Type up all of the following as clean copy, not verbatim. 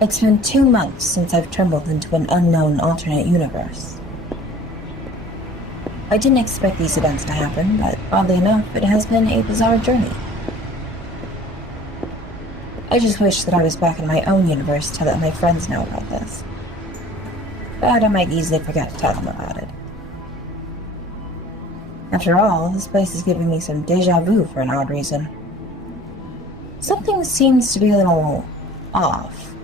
It's been 2 months since I've trembled into an unknown alternate universe. I didn't expect these events to happen, but oddly enough, it has been a bizarre journey. I just wish that I was back in my own universe to let my friends know about this. But I might easily forget to tell them about it. After all, this place is giving me some déjà vu for an odd reason. Something seems to be a little off,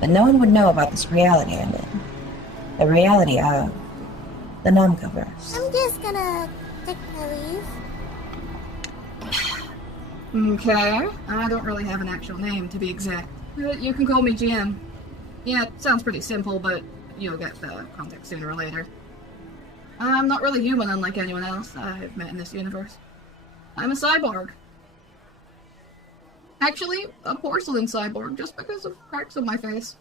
but no one would know about this reality I'm in. The reality of the NAMKAverse. I'm just gonna take my leave. Okay, I don't really have an actual name, to be exact. You can call me GM. Yeah, it sounds pretty simple, but you'll get the context sooner or later. I'm not really human, unlike anyone else I've met in this universe. I'm a cyborg. Actually, a porcelain cyborg, just because of cracks on my face.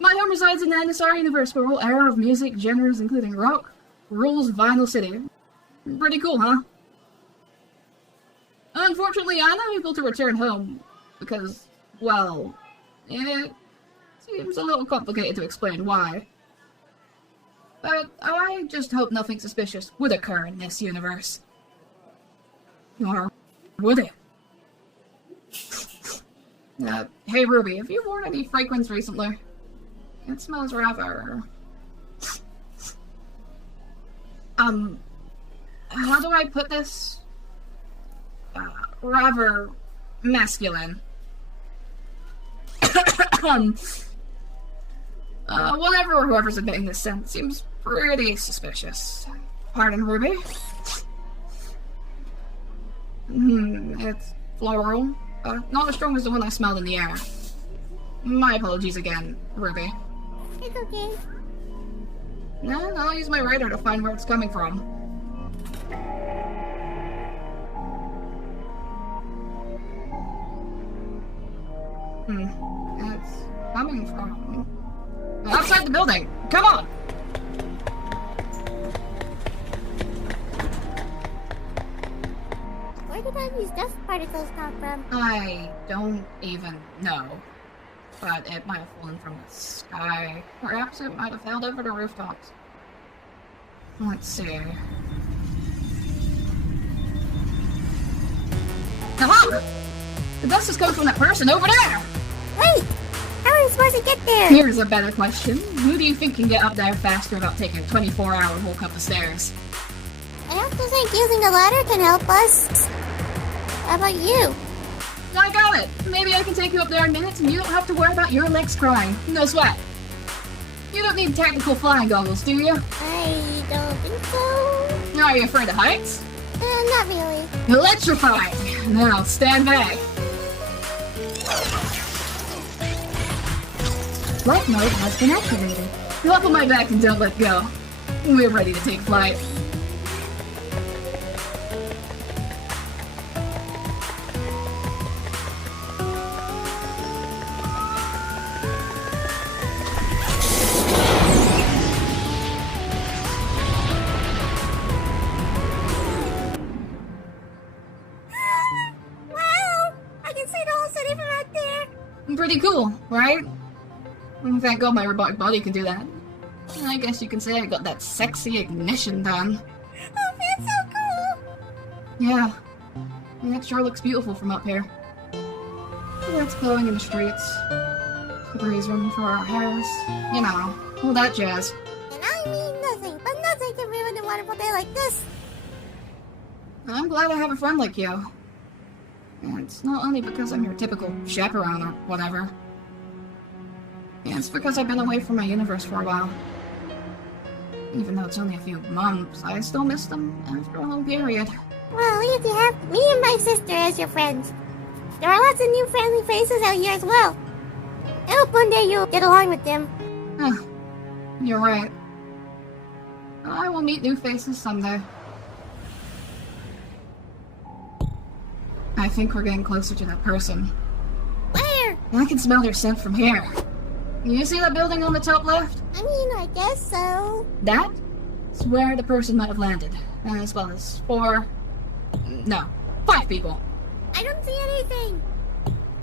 My home resides in the NSR universe, where all era of music genres, including rock, rules Vinyl City. Pretty cool, huh? Unfortunately, I'm not able to return home, because, well, it seems a little complicated to explain why. But I just hope nothing suspicious would occur in this universe. Or would it? Hey Ruby, have you worn any fragrance recently? It smells rather... how do I put this? Rather masculine. Whatever or whoever's admitting this scent seems pretty suspicious. Pardon, Ruby? It's floral. Not as strong as the one I smelled in the air. My apologies again, Ruby. It's okay. No, I'll use my radar to find where it's coming from. It's coming from... outside the building! Come on! Where did all these dust particles come from? I don't even know. But it might have fallen from the sky. Perhaps it might have fell over the rooftops. Let's see. Aha! The dust is coming from that person over there! Wait! How are we supposed to get there? Here's a better question. Who do you think can get up there faster without taking a 24-hour walk up the stairs? I don't think using a ladder can help us. How about you? I got it! Maybe I can take you up there in minutes and you don't have to worry about your legs crying. No sweat. You don't need technical flying goggles, do you? I don't think so. Are you afraid of heights? Not really. Electrifying! Now, stand back. Flight mode has been activated. Hop on my back and don't let go. We're ready to take flight. Wow! I can see the whole city from right there. Pretty cool, right? Thank God my robotic body can do that. I guess you can say I got that sexy ignition done. Oh, that's so cool! Yeah. It sure looks beautiful from up here. Lights glowing in the streets. The breeze running through our hairs. You know, all that jazz. And I mean nothing, but nothing can ruin a wonderful day like this. I'm glad I have a friend like you. And it's not only because I'm your typical chaperone or whatever. It's because I've been away from my universe for a while. Even though it's only a few months, I still miss them after a long period. Well, if you have me and my sister as your friends, there are lots of new friendly faces out here as well. I hope one day you'll get along with them. You're right. I will meet new faces someday. I think we're getting closer to that person. Where? I can smell their scent from here. You see that building on the top left? I mean, I guess so. That's where the person might have landed. As well as 5 people. I don't see anything.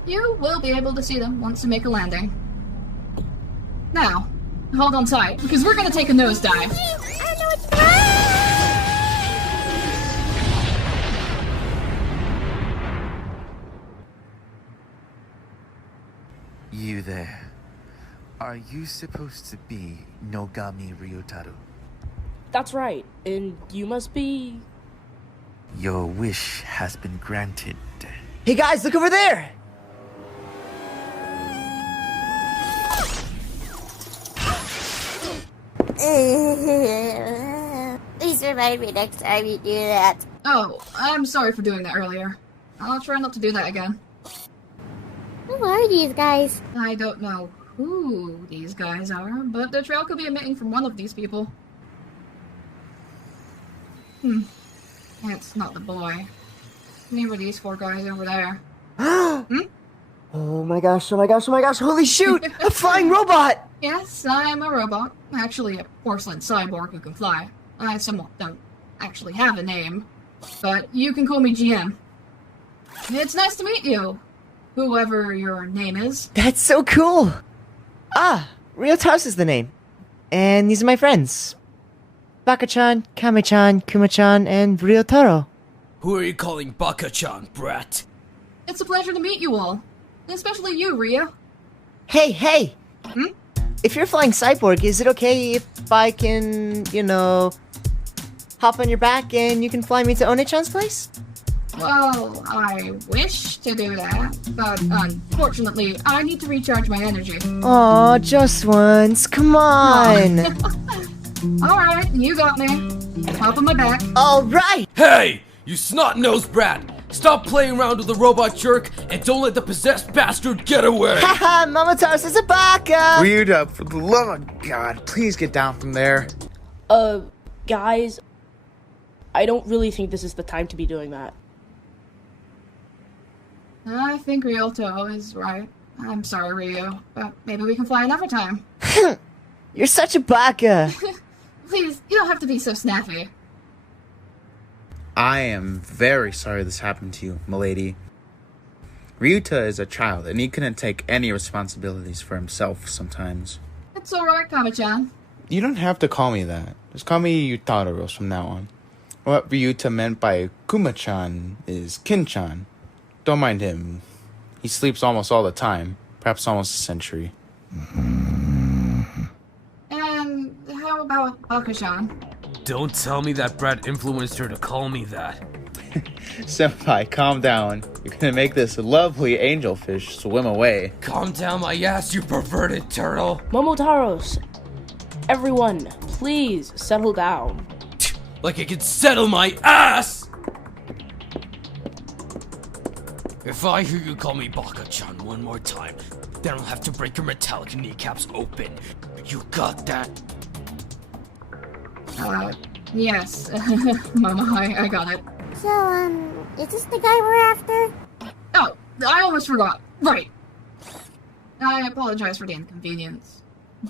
you will be able to see them once you make a landing. Now, hold on tight, because we're gonna take a nosedive. I don't know what's You there. Are you supposed to be Nogami Ryotaro? That's right, and you must be... Your wish has been granted. Hey guys, look over there! Please remind me next time you do that. Oh, I'm sorry for doing that earlier. I'll try not to do that again. Who are these guys? I don't know who these guys are, but the trail could be emitting from one of these people. It's not the boy. Neither these 4 guys over there. Oh my gosh, oh my gosh, oh my gosh, holy shoot! A flying robot! Yes, I'm a robot. Actually, a porcelain cyborg who can fly. I somewhat don't actually have a name, but you can call me GM. It's nice to meet you, whoever your name is. That's so cool! Ah, Ryotaros is the name. And these are my friends. Baka-chan, Kame-chan, Kuma-chan, and Ryotaro. Who are you calling Baka-chan, brat? It's a pleasure to meet you all. Especially you, Ryo. Hey, hey! If you're a flying cyborg, is it okay if I can, hop on your back and you can fly me to One-chan's place? Well, I wish to do that, but unfortunately, I need to recharge my energy. Aw, just once, come on! Alright, you got me. Hop on my back. Alright! Hey! You snot-nosed brat! Stop playing around with the robot jerk and don't let the possessed bastard get away! Haha, Momotaros is a baka! Reared up, for the love of God, please get down from there. Guys, I don't really think this is the time to be doing that. I think Ryoto is right. I'm sorry, Ryo, but maybe we can fly another time. You're such a baka! Please, you don't have to be so snappy. I am very sorry this happened to you, milady. Ryuta is a child, and he couldn't take any responsibilities for himself sometimes. It's alright, Kame-chan. You don't have to call me that. Just call me Yutaros from now on. What Ryuta meant by Kuma-chan is Kin-chan. Don't mind him. He sleeps almost all the time, perhaps almost a century. And how about Baka-chan? Don't tell me that brat influenced her to call me that. Senpai, calm down. You're gonna make this lovely angelfish swim away. Calm down my ass, you perverted turtle! Momotaros, everyone, please settle down. Like I can settle my ass! If I hear you call me Baka-chan one more time, then I'll have to break your metallic kneecaps open. You got that? Yes. Mama, I got it. So, is this the guy we're after? Oh, I almost forgot. Right. I apologize for the inconvenience.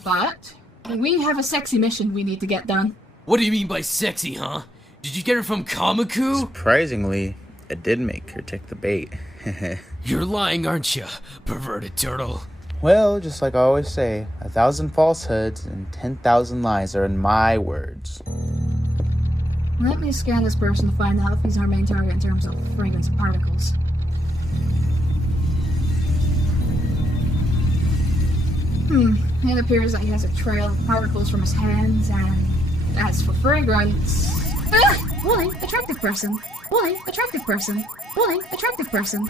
But, we have a sexy mission we need to get done. What do you mean by sexy, huh? Did you get her from Kamaku? Surprisingly, it did make her take the bait. You're lying, aren't you, perverted turtle? Well, just like I always say, 1,000 falsehoods and 10,000 lies are in my words. Let me scan this person to find out if he's our main target in terms of fragrance particles. It appears that he has a trail of particles from his hands, and as for fragrance... Woolly, attractive person. Woolly, attractive person. Woolly, attractive person.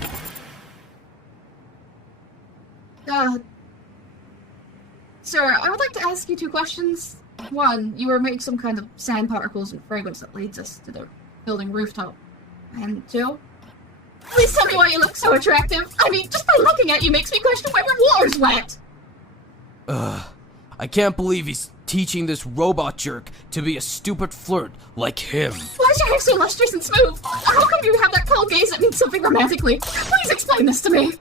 Sir, I would like to ask you 2 questions. 1, you make some kind of sand particles and fragrance that leads us to the building rooftop. And 2, please tell me why you look so attractive. I mean, just by looking at you makes me question whether water's wet. I can't believe he's teaching this robot jerk to be a stupid flirt like him. Why is your hair so lustrous and smooth? How come you have that cold gaze that means something romantically? Please explain this to me.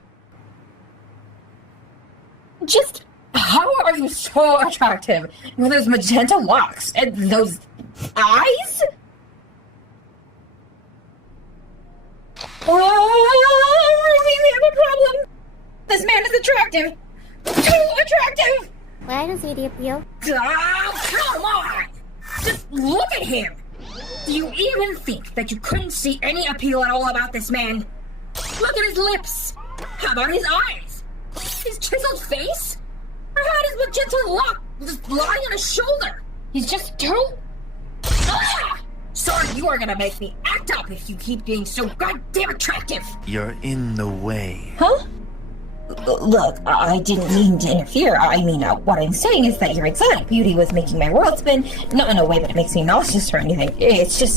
Just how are you so attractive with those magenta locks and those eyes? We have a problem. This man is attractive! Too attractive! Well, I don't see the appeal. Oh, come on! Just look at him! Do you even think that you couldn't see any appeal at all about this man? Look at his lips! How about his eyes? His chiseled face? Or how his magenta lock just lying on his shoulder? He's just too... Ah! Sorry, you are gonna make me act up if you keep being so goddamn attractive! You're in the way. Huh? Look, I didn't mean to interfere. I mean, what I'm saying is that your exotic beauty was making my world spin, not in a way that it makes me nauseous or anything. It's just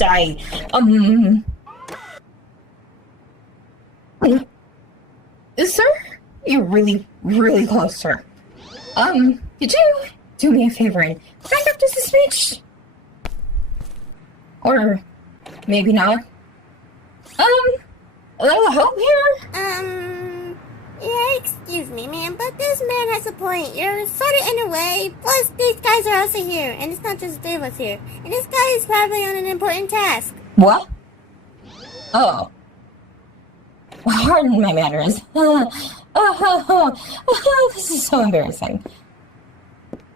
Sir? You're really, really close, sir. Could you do me a favor and back up just a smidge? Or maybe not. A little help here? Yeah, excuse me, man, but this man has a point. You're sort of in a way. Plus, these guys are also here, and it's not just the three of us here. And this guy is probably on an important task. What? Oh. Pardon my manners. This is so embarrassing.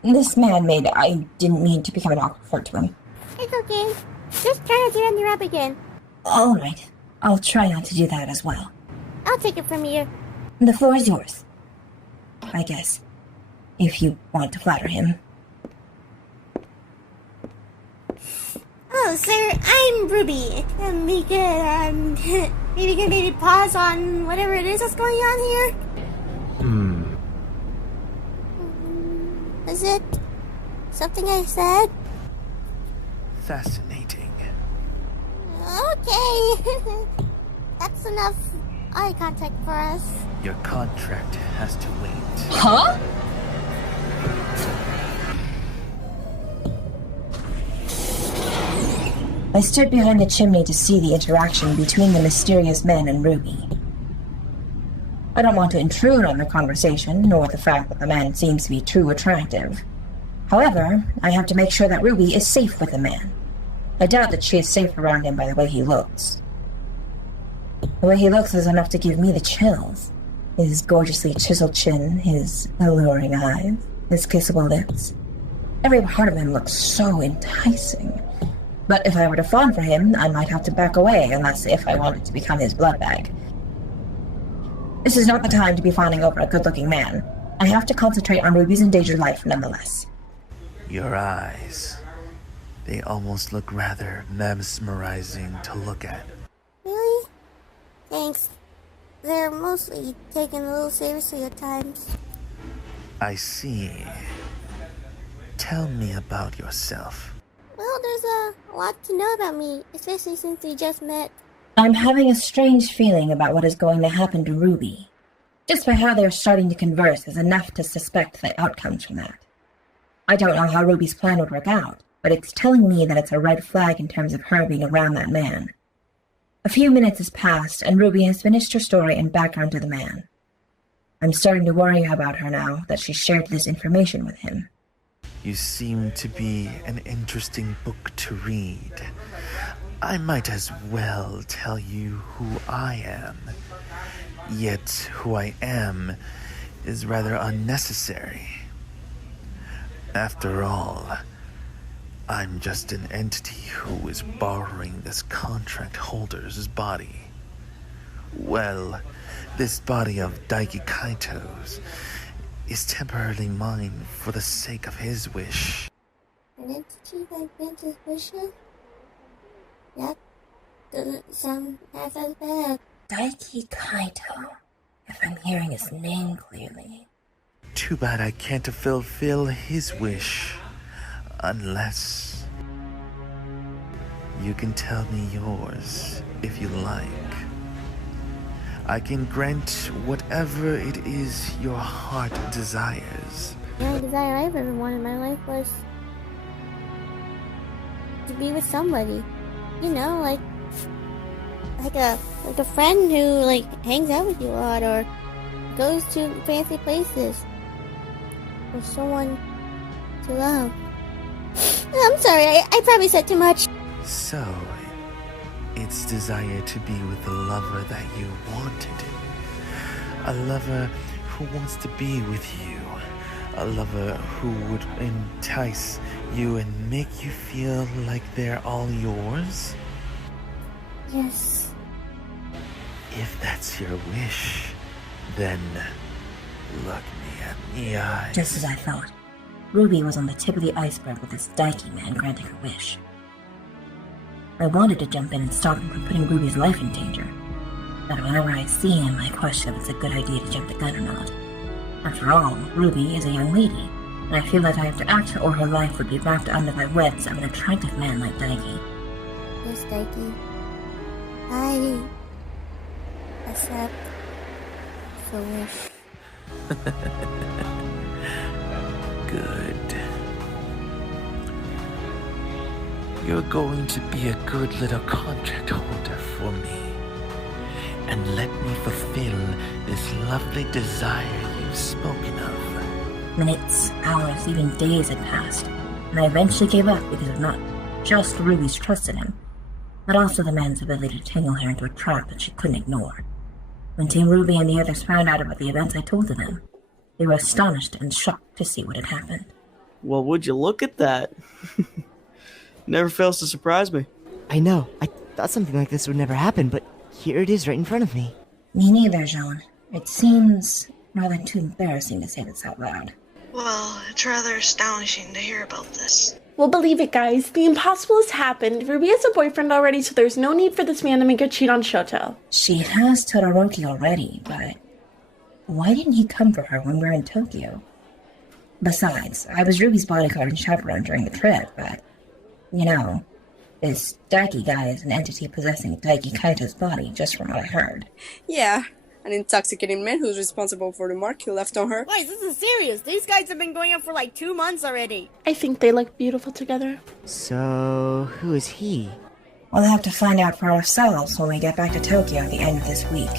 This man I didn't mean to become an awkward flirt to him. It's okay. Just try not to run her up again. Alright. I'll try not to do that as well. I'll take it from here. The floor is yours. I guess. If you want to flatter him. Oh, sir, I'm Ruby. We could, maybe can maybe pause on whatever it is that's going on here? Is it something I said? Fascinating. Okay. That's enough eye contact for us. Your contract has to wait. Huh? I stood behind the chimney to see the interaction between the mysterious men and Ruby. I don't want to intrude on the conversation, nor the fact that the man seems to be too attractive. However, I have to make sure that Ruby is safe with the man. I doubt that she is safe around him by the way he looks. The way he looks is enough to give me the chills. His gorgeously chiseled chin, his alluring eyes, his kissable lips. Every part of him looks so enticing. But if I were to fawn for him, I might have to back away, unless if I wanted to become his blood bag. This is not the time to be fawning over a good-looking man. I have to concentrate on Ruby's endangered life nonetheless. Your eyes. They almost look rather mesmerizing to look at. Really? Thanks. They're mostly taken a little seriously at times. I see. Tell me about yourself. Well, there's a lot to know about me, especially since we just met. I'm having a strange feeling about what is going to happen to Ruby. Just by how they're starting to converse is enough to suspect the outcomes from that. I don't know how Ruby's plan would work out, but it's telling me that it's a red flag in terms of her being around that man. A few minutes has passed, and Ruby has finished her story and background to the man. I'm starting to worry about her now that she shared this information with him. You seem to be an interesting book to read. I might as well tell you who I am. Yet who I am is rather unnecessary. After all, I'm just an entity who is borrowing this contract holder's body. Well, this body of Daiki Kaito's is temporarily mine for the sake of his wish. An entity that grants his wishes? That doesn't sound half as bad. Daiki Kaito, if I'm hearing his name clearly. Too bad I can't fulfill his wish. Unless you can tell me yours, if you like. I can grant whatever it is your heart desires. The only desire I've ever wanted in my life was to be with somebody. You know, like a friend who hangs out with you a lot or goes to fancy places. Or someone to love. I'm sorry, I probably said too much. So, it's desire to be with the lover that you wanted. A lover who wants to be with you. A lover who would entice you and make you feel like they're all yours? Yes. If that's your wish, then look me in the eye. Just as I thought, Ruby was on the tip of the iceberg with this Daiki man granting her wish. I wanted to jump in and stop him from putting Ruby's life in danger, but whenever I see him, I question if it's a good idea to jump the gun or not. After all, Ruby is a young lady, and I feel that I have to act or her life would be wrapped under the webs of an attractive man like Daiki. Yes, Daiki. I accept the wish. Good. You're going to be a good little contract holder for me. And let me fulfill this lovely desire you've spoken of. Minutes, hours, even days had passed, and I eventually gave up because of not just Ruby's trust in him, but also the man's ability to tangle her into a trap that she couldn't ignore. When Team Ruby and the others found out about the events I told to them, they were astonished and shocked to see what had happened. Well, would you look at that? Never fails to surprise me. I know. I thought something like this would never happen, but here it is right in front of me. Me neither, Jean. It seems rather too embarrassing to say this out loud. Well, it's rather astonishing to hear about this. Well, believe it, guys. The impossible has happened. Ruby has a boyfriend already, so there's no need for this man to make her cheat on Shoto. She has Todoroki already, but why didn't he come for her when we were in Tokyo? Besides, I was Ruby's bodyguard and chaperone during the trip, but, you know, this Daiki guy is an entity possessing Daiki Kaito's body, just from what I heard. Yeah, an intoxicating man who's responsible for the mark he left on her. Wait, this is serious. These guys have been going on for like 2 months already. I think they look beautiful together. So, who is he? We'll have to find out for ourselves when we get back to Tokyo at the end of this week.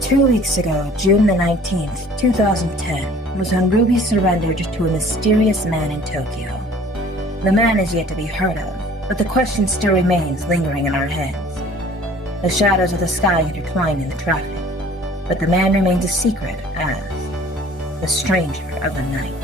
2 weeks ago, June the 19th, 2010, was when Ruby surrendered to a mysterious man in Tokyo. The man is yet to be heard of, but the question still remains lingering in our heads. The shadows of the sky intertwine in the traffic, but the man remains a secret as the stranger of the night.